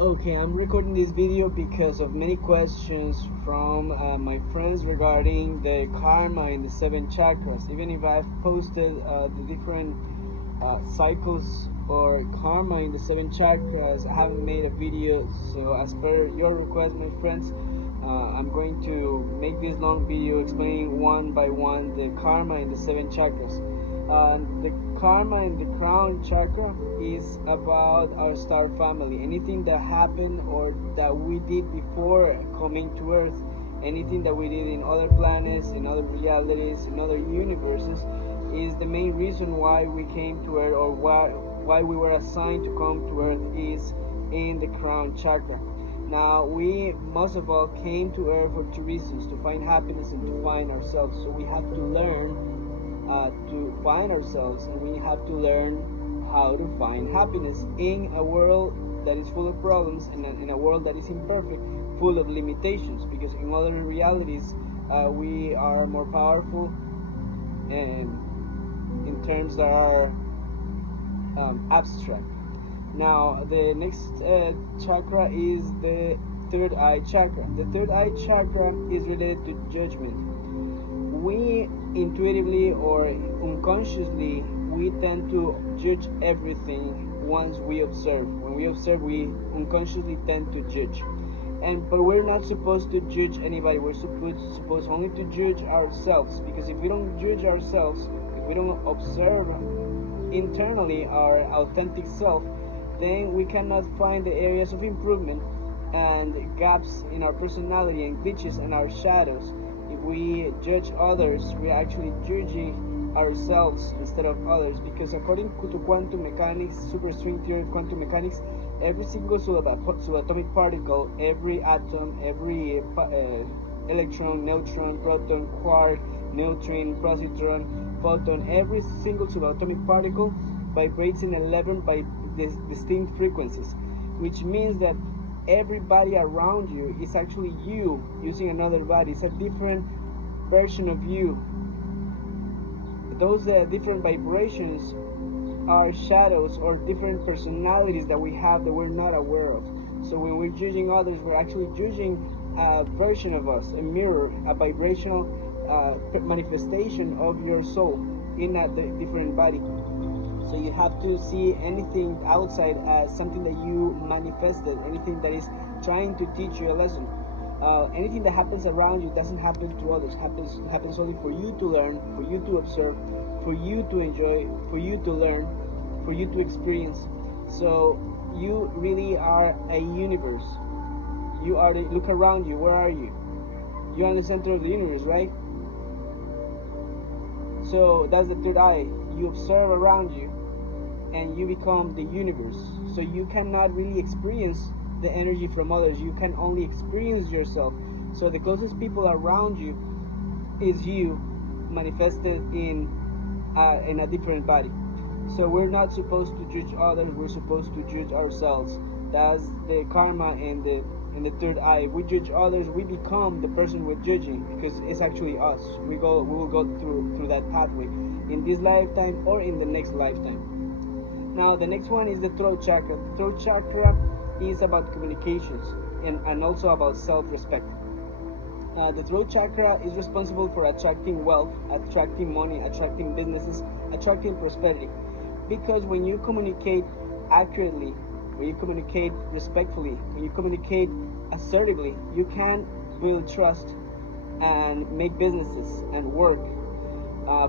Okay, I'm recording this video because of many questions from my friends regarding the karma in the seven chakras. Even if I've posted the different cycles or karma in the seven chakras, I haven't made a video. So as per your request, my friends, I'm going to make this long video explaining one by one the karma in the seven chakras. The karma in the crown chakra is about our star family. Anything that happened or that we did before coming to Earth, anything that we did in other planets, in other realities, in other universes, is the main reason why we came to Earth, or why we were assigned to come to Earth, is in the crown chakra. Now, we most of all came to Earth for two reasons: to find happiness and to find ourselves. So we have to learn to find ourselves, and we have to learn how to find happiness in a world that is full of problems, and in a world that is imperfect, full of limitations, because in other realities we are more powerful, and in terms that are abstract. Now, the next chakra is the third eye chakra. The third eye chakra is related to judgment. We intuitively or unconsciously, we tend to judge everything once we observe. When we observe, we unconsciously tend to judge. But we're not supposed to judge anybody. We're supposed only to judge ourselves, because if we don't judge ourselves, if we don't observe internally our authentic self, then we cannot find the areas of improvement and gaps in our personality and glitches in our shadows. If we judge others, we're actually judging ourselves instead of others, because according to quantum mechanics, superstring theory of quantum mechanics, every single subatomic particle, every atom, every electron, neutron, proton, quark, neutrino, positron, photon, every single subatomic particle vibrates in 11 by distinct frequencies, which means that everybody around you is actually you using another body. It's a different version of you. Those different vibrations are shadows or different personalities that we have that we're not aware of. So when we're judging others, we're actually judging a version of us, a mirror, a vibrational manifestation of your soul in a different body. So you have to see anything outside as something that you manifested, anything that is trying to teach you a lesson. Anything that happens around you doesn't happen to others. Happens only for you to learn, for you to observe, for you to enjoy, for you to learn, for you to experience. So you really are a universe. You are look around you. Where are you? You're in the center of the universe, right? So that's the third eye. You observe around you, and you become the universe. So you cannot really experience the energy from others. You can only experience yourself. So the closest people around you is you manifested in a different body. So we're not supposed to judge others. We're supposed to judge ourselves. That's the karma in the third eye. If we judge others, we become the person we're judging, because it's actually us. We will go through that pathway in this lifetime or in the next lifetime. Now, the next one is the throat chakra. The throat chakra is about communications and also about self-respect. The throat chakra is responsible for attracting wealth, attracting money, attracting businesses, attracting prosperity. Because when you communicate accurately, when you communicate respectfully, when you communicate assertively, you can build trust and make businesses and work.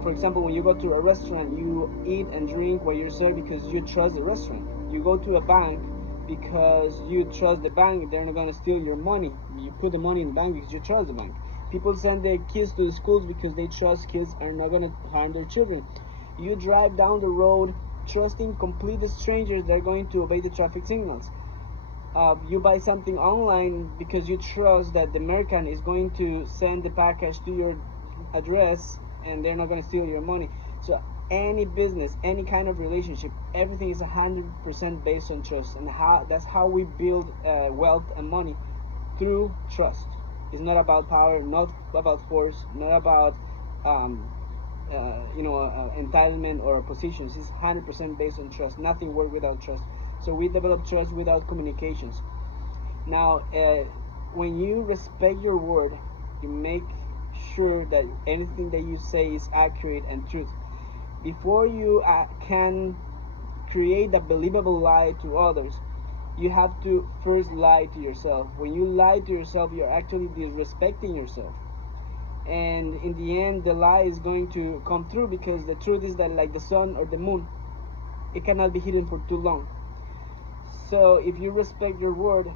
For example, when you go to a restaurant, you eat and drink while you're served because you trust the restaurant. You go to a bank because you trust the bank. They're not going to steal your money. You put the money in the bank because you trust the bank. People send their kids to the schools because they trust kids are not going to harm their children. You drive down the road trusting complete strangers that are going to obey the traffic signals. You buy something online because you trust that the merchant is going to send the package to your address and they're not going to steal your money. So any business, any kind of relationship, everything is 100% based on trust, and that's how we build wealth and money, through trust. It's not about power, not about force, not about entitlement or positions. It's 100% based on trust. Nothing works without trust. So we develop trust without communications. Now, when you respect your word, you make sure that anything that you say is accurate and truth. Before you can create a believable lie to others, you have to first lie to yourself. When you lie to yourself, you're actually disrespecting yourself. And in the end, the lie is going to come through, because the truth is that, like the sun or the moon, it cannot be hidden for too long. So if you respect your word,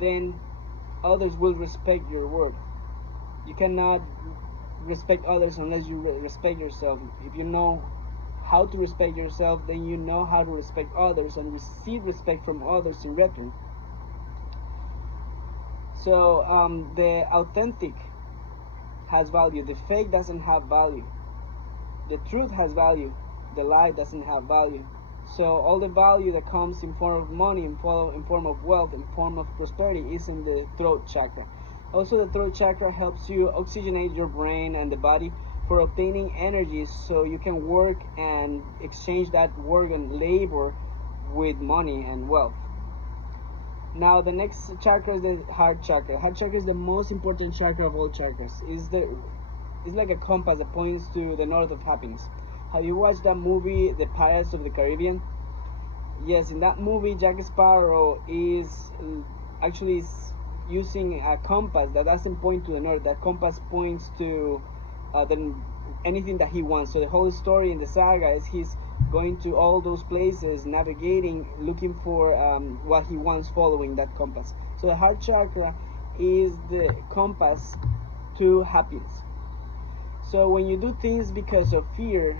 then others will respect your word. You cannot respect others unless you respect yourself. If you know how to respect yourself, then you know how to respect others and receive respect from others in return. So the authentic has value. The fake doesn't have value. The truth has value. The lie doesn't have value. So all the value that comes in form of money, in form of wealth, in form of prosperity, is in the throat chakra. Also, the throat chakra helps you oxygenate your brain and the body for obtaining energy, so you can work and exchange that work and labor with money and wealth. Now, the next chakra is the heart chakra. Heart chakra is the most important chakra of all chakras. It's like a compass that points to the north of happiness. Have you watched that movie, The Pirates of the Caribbean? Yes, in that movie, Jack Sparrow is actually using a compass that doesn't point to the north. That compass points to anything that he wants. So the whole story in the saga is he's going to all those places, navigating, looking for what he wants, following that compass. So the heart chakra is the compass to happiness. So when you do things because of fear,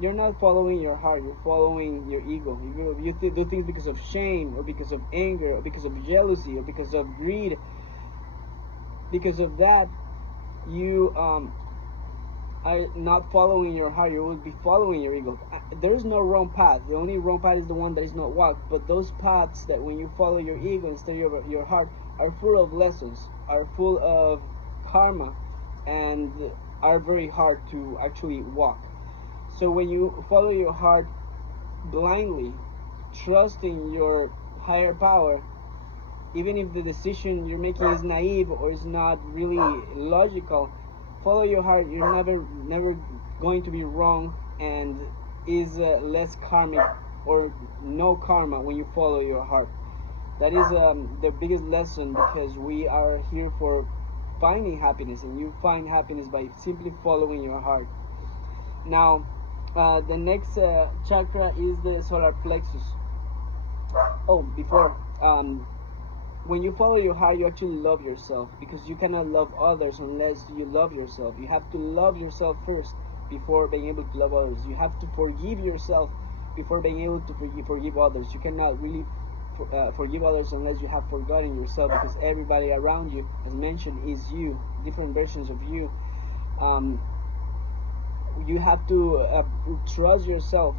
you're not following your heart, you're following your ego. You do things because of shame, or because of anger, or because of jealousy, or because of greed. Because of that, you are not following your heart, you will be following your ego. There is no wrong path. The only wrong path is the one that is not walked. But those paths that when you follow your ego instead of your heart are full of lessons, are full of karma, and are very hard to actually walk. So when you follow your heart blindly, trusting your higher power, even if the decision you're making is naive or is not really logical, follow your heart. You're never going to be wrong, and is less karmic or no karma when you follow your heart. That is the biggest lesson, because we are here for finding happiness, and you find happiness by simply following your heart. Now, the next chakra is the solar plexus. Oh, before, when you follow your heart, you actually love yourself, because you cannot love others unless you love yourself. You have to love yourself first before being able to love others. You have to forgive yourself before being able to forgive others. You cannot really forgive others unless you have forgotten yourself, because everybody around you, as mentioned, is you, different versions of you. You have to trust yourself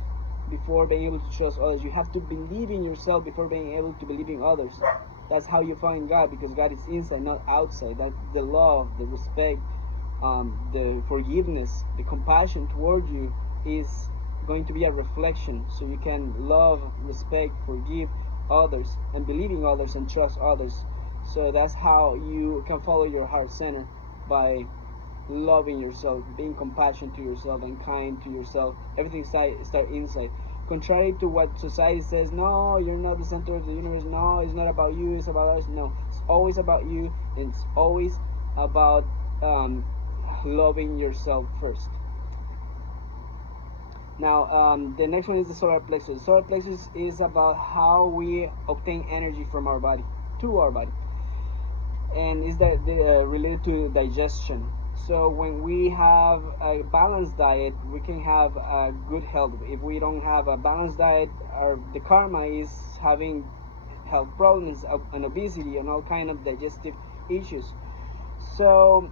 before being able to trust others. You have to believe in yourself before being able to believe in others. That's how you find God, because God is inside, not outside. That the love, the respect, the forgiveness, the compassion toward you is going to be a reflection, so you can love, respect, forgive others, and believe in others, and trust others. So that's how you can follow your heart center, by loving yourself, being compassionate to yourself and kind to yourself. Everything starts inside. Contrary to what society says, no, you're not the center of the universe. No, it's not about you, it's about us. No, it's always about you, and it's always about loving yourself first. Now, the next one is the solar plexus. The solar plexus is about how we obtain energy from our body, to our body, and is that related to digestion. So when we have a balanced diet, we can have good health. If we don't have a balanced diet, the karma is having health problems and obesity and all kind of digestive issues. So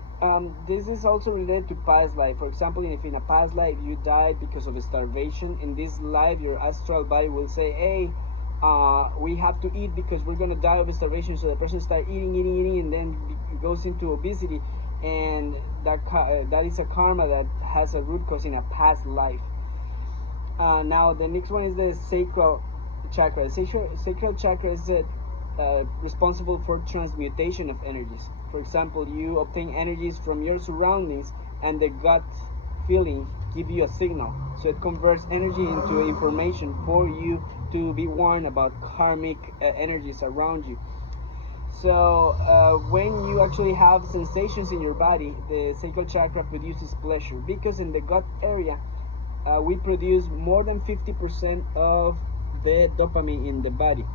this is also related to past life. For example, if in a past life you died because of starvation, in this life your astral body will say, hey, we have to eat because we're going to die of starvation. So the person starts eating, and then it goes into obesity. And that is a karma that has a root cause in a past life. Now the next one is the sacral chakra. The sacral chakra is responsible for transmutation of energies. For example, you obtain energies from your surroundings, and the gut feeling give you a signal. So it converts energy into information for you to be warned about karmic energies around you. So when you actually have sensations in your body, the sacral chakra produces pleasure, because in the gut area we produce more than 50% of the dopamine in the body.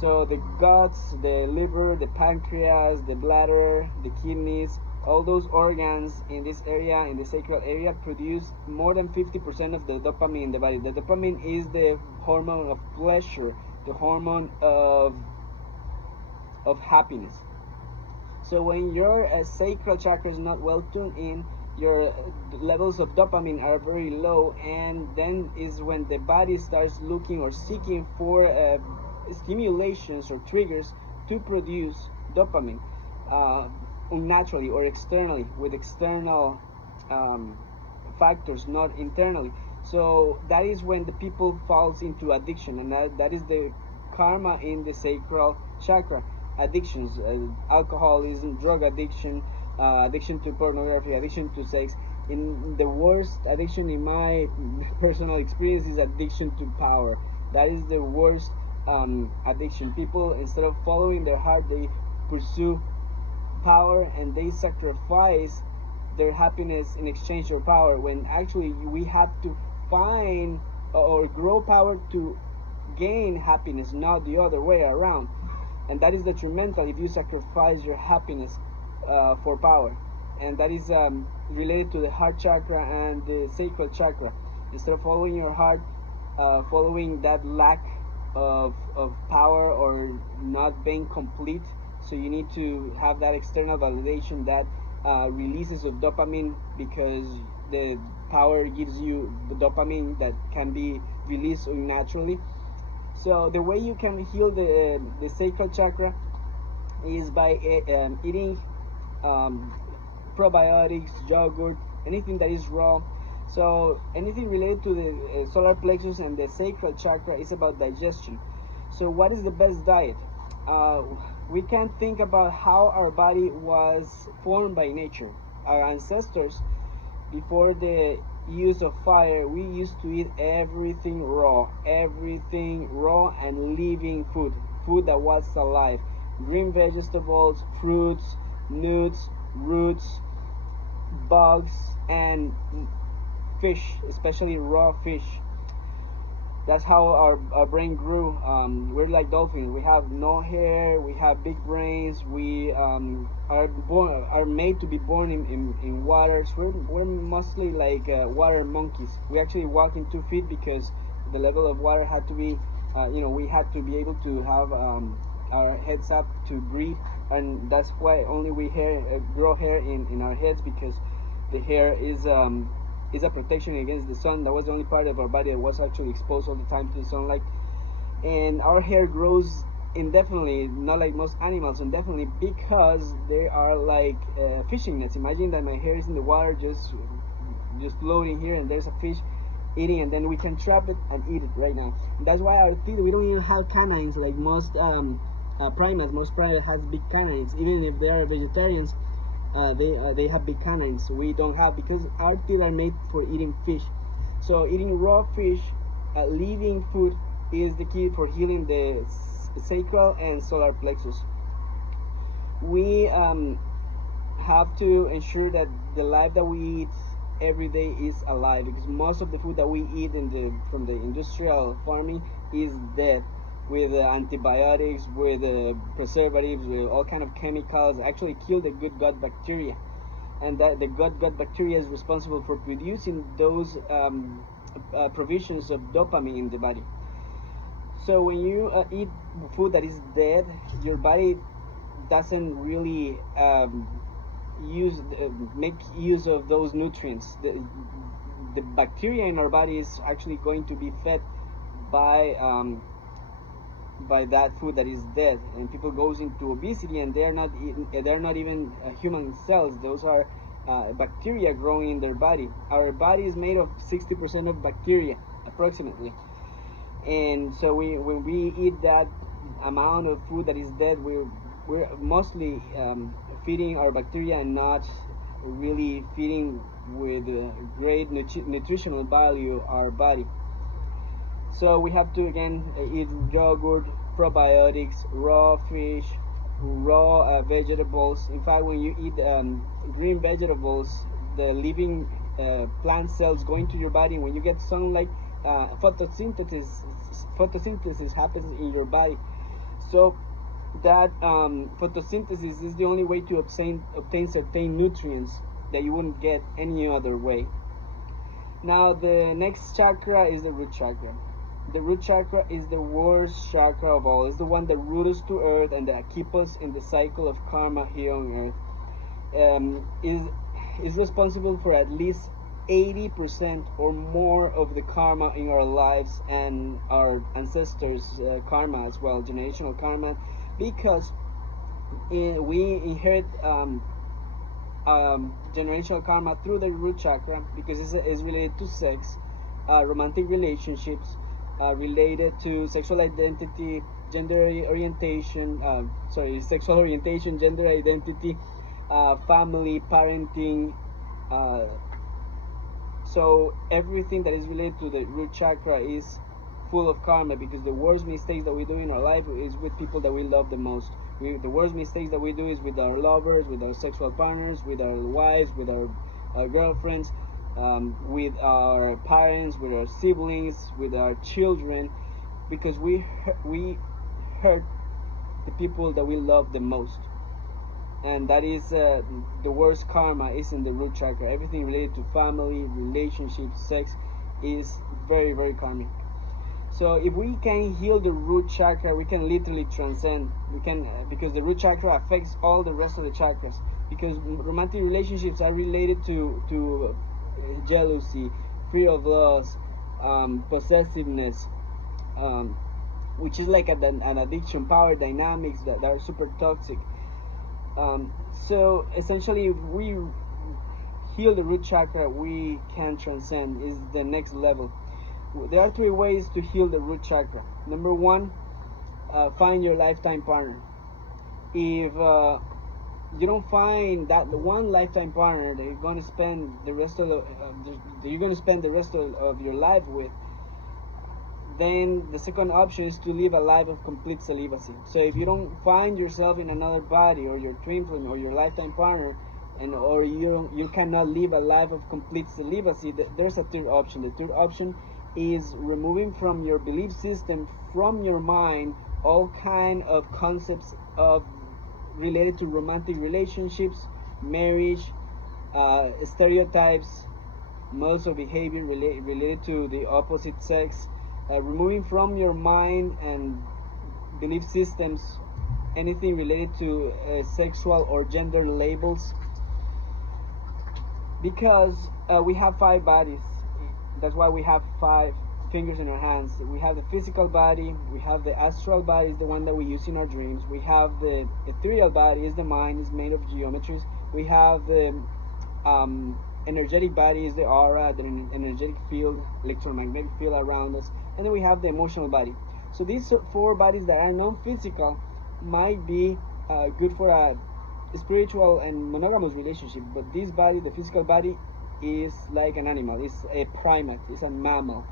So the guts, the liver, the pancreas, the bladder, the kidneys, all those organs in this area, in the sacral area, produce more than 50% of the dopamine in the body. The dopamine is the hormone of pleasure, the hormone of happiness. So when your sacral chakra is not well tuned in, your levels of dopamine are very low, and then is when the body starts looking or seeking for stimulations or triggers to produce dopamine unnaturally or externally, with external factors, not internally. So that is when the people falls into addiction, and that is the karma in the sacral chakra. Addictions, alcoholism, drug addiction, addiction to pornography, addiction to sex. In the worst addiction, in my personal experience, is addiction to power. That is the worst addiction. People, instead of following their heart, they pursue power, and they sacrifice their happiness in exchange for power, when actually we have to find or grow power to gain happiness, not the other way around. And that is detrimental if you sacrifice your happiness for power. And that is related to the heart chakra and the sacral chakra. Instead of following your heart, following that lack of power or not being complete, so you need to have that external validation, that releases of dopamine, because the power gives you the dopamine that can be released naturally. So the way you can heal the sacral chakra is by eating probiotics, yogurt, anything that is raw. So anything related to the solar plexus and the sacral chakra is about digestion. So what is the best diet? We can think about how our body was formed by nature. Our ancestors, before the use of fire, we used to eat everything raw and living food that was alive. Green vegetables, fruits, nuts, roots, bugs, and fish, especially raw fish. That's how our brain grew. We're like dolphins. We have no hair, we have big brains, we are made to be born in water. So we're mostly like water monkeys. We actually walk in 2 feet because the level of water had to be, we had to be able to have our heads up to breathe, and that's why only we grow hair in our heads, because the hair is a protection against the sun. That was the only part of our body that was actually exposed all the time to the sunlight. And our hair grows indefinitely, not like most animals, indefinitely, because they are like fishing nets. Imagine that my hair is in the water, just floating here, and there's a fish eating, and then we can trap it and eat it right now. And that's why our teeth, we don't even have canines like most primates. Most primates have big canines, even if they are vegetarians. They have big canines. We don't have, because our teeth are made for eating fish. So eating raw fish, living food, is the key for healing the sacral and solar plexus. We have to ensure that the life that we eat every day is alive, because most of the food that we eat from the industrial farming is dead, with antibiotics, with preservatives, with all kind of chemicals, actually kill the good gut bacteria. And that the gut bacteria is responsible for producing those provisions of dopamine in the body. So when you eat food that is dead, your body doesn't really make use of those nutrients. The bacteria in our body is actually going to be fed by that food that is dead, and people goes into obesity, and they're not even human cells. Those are bacteria growing in their body. Our body is made of 60% of bacteria approximately, and so when we eat that amount of food that is dead, we're mostly feeding our bacteria and not really feeding with great nutritional value our body. So we have to again eat yogurt, probiotics, raw fish, raw vegetables. In fact, when you eat green vegetables, the living plant cells go into your body. When you get sunlight, photosynthesis happens in your body. So that photosynthesis is the only way to obtain certain nutrients that you wouldn't get any other way. Now the next chakra is the root chakra. The root chakra is the worst chakra of all. It's the one that roots us to earth and that keeps us in the cycle of karma here on earth. Is responsible for at least 80% or more of the karma in our lives and our ancestors' karma as well, generational karma, because we inherit generational karma through the root chakra because it's related to sex, romantic relationships, related to sexual identity, gender orientation, sexual orientation, gender identity, family, parenting. So everything that is related to the root chakra is full of karma, because the worst mistakes that we do in our life is with people that we love the most. The worst mistakes that we do is with our lovers, with our sexual partners, with our wives, with our girlfriends, with our parents, with our siblings, with our children, because we hurt the people that we love the most. And that is the worst karma is in the root chakra. Everything related to family, relationships, sex is very, very karmic. So if we can heal the root chakra, we can literally transcend. We can because the root chakra affects all the rest of the chakras. Because romantic relationships are related to jealousy, fear of loss, possessiveness, which is like an addiction, power dynamics that are super toxic. So essentially, if we heal the root chakra, we can transcend. Is the next level. There are 3 ways to heal the root chakra. Number 1, find your lifetime partner. If you don't find that the one lifetime partner that you're going to spend the rest of your life with, then the second option is to live a life of complete celibacy. So if you don't find yourself in another body, or your twin flame, or your lifetime partner, or you cannot live a life of complete celibacy, there's a third option. The third option is removing from your belief system, from your mind, all kind of concepts of related to romantic relationships, marriage, stereotypes, modes of behavior related to the opposite sex, removing from your mind and belief systems anything related to sexual or gender labels, because we have 5 bodies. That's why we have 5 fingers in our hands. We have the physical body, we have the astral body, is the one that we use in our dreams. We have the ethereal body, is the mind, is made of geometries. We have the energetic body, is the aura, the energetic field, electromagnetic field around us. And then we have the emotional body. So these 4 bodies that are non-physical might be good for a spiritual and monogamous relationship, but this body, the physical body, is like an animal. It's a primate, it's a mammal,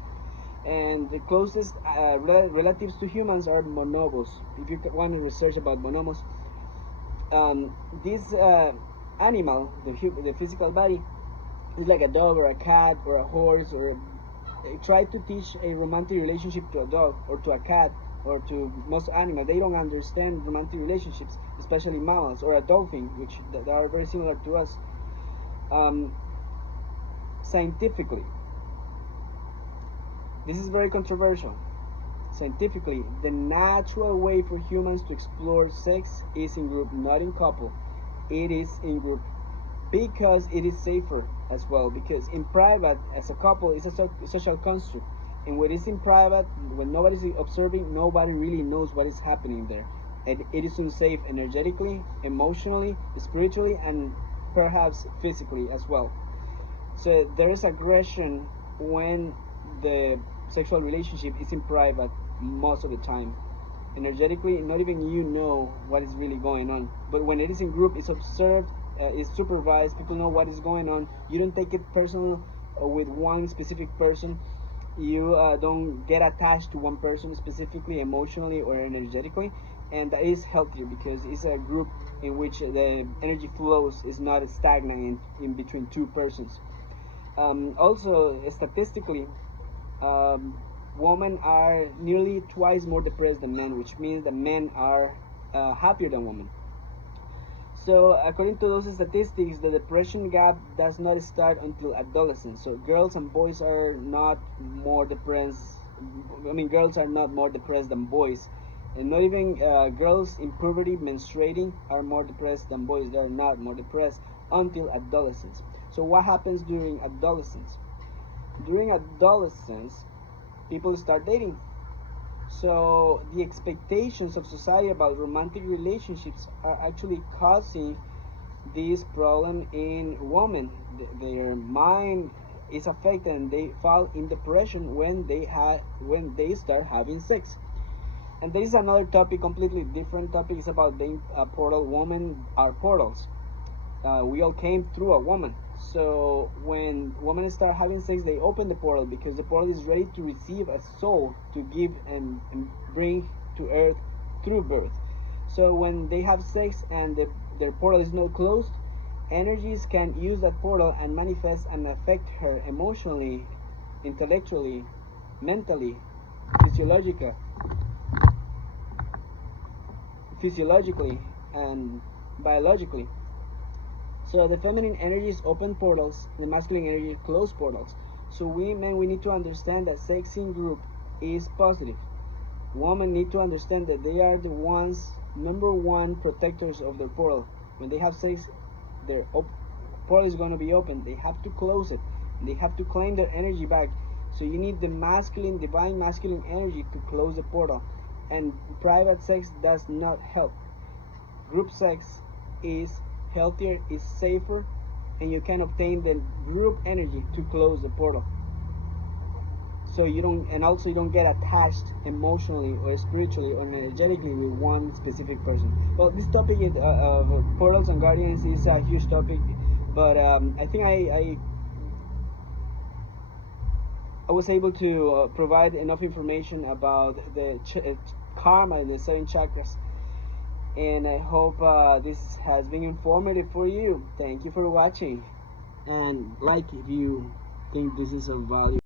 and the closest relatives to humans are bonobos. If you want to research about bonobos, this animal, the physical body, is like a dog or a cat or a horse, or try to teach a romantic relationship to a dog or to a cat or to most animals. They don't understand romantic relationships, especially mammals, or a dolphin, which that are very similar to us. Scientifically, this is very controversial. Scientifically, the natural way for humans to explore sex is in group, not in couple. It is in group because it is safer as well. Because in private, as a couple, it's a social construct, and when it's in private, when nobody's observing, nobody really knows what is happening there, and it is unsafe energetically, emotionally, spiritually, and perhaps physically as well. So there is aggression when the sexual relationship is in private most of the time, energetically, not even you know what is really going on. But when it is in group, it's observed, it's supervised, people know what is going on. You don't take it personal with one specific person. You don't get attached to one person specifically, emotionally or energetically, and that is healthier because it's a group in which the energy flows is not stagnant in between two persons. Also, statistically, women are nearly twice more depressed than men, which means that men are happier than women. So, according to those statistics, the depression gap does not start until adolescence. So, girls and boys are not more depressed. I mean, girls are not more depressed than boys, and not even girls in puberty menstruating are more depressed than boys. They are not more depressed until adolescence. So, what happens during adolescence? During adolescence, people start dating. So the expectations of society about romantic relationships are actually causing this problem in women. Their mind is affected and they fall in depression when they start having sex. And there is another topic, completely different topic. It's about being a portal. Women are portals. We all came through a woman. So when women start having sex, they open the portal because the portal is ready to receive a soul to give and bring to earth through birth. So when they have sex and their portal is not closed, energies can use that portal and manifest and affect her emotionally, intellectually, mentally, physiologically, and biologically. So the feminine energies open portals, the masculine energy close portals. So we need to understand that sex in group is positive. Women need to understand that they are the ones, number one protectors of their portal. When they have sex, their portal is going to be open. They have to close it. They have to claim their energy back. So you need the masculine, divine masculine energy to close the portal. And private sex does not help. Group sex is healthier, is safer, and you can obtain the group energy to close the portal. So you don't get attached emotionally or spiritually or energetically with one specific person. Well, this topic of portals and guardians is a huge topic, but I think I was able to provide enough information about the karma and the 7 chakras. And I hope this has been informative for you. Thank you for watching. And like if you think this is of value.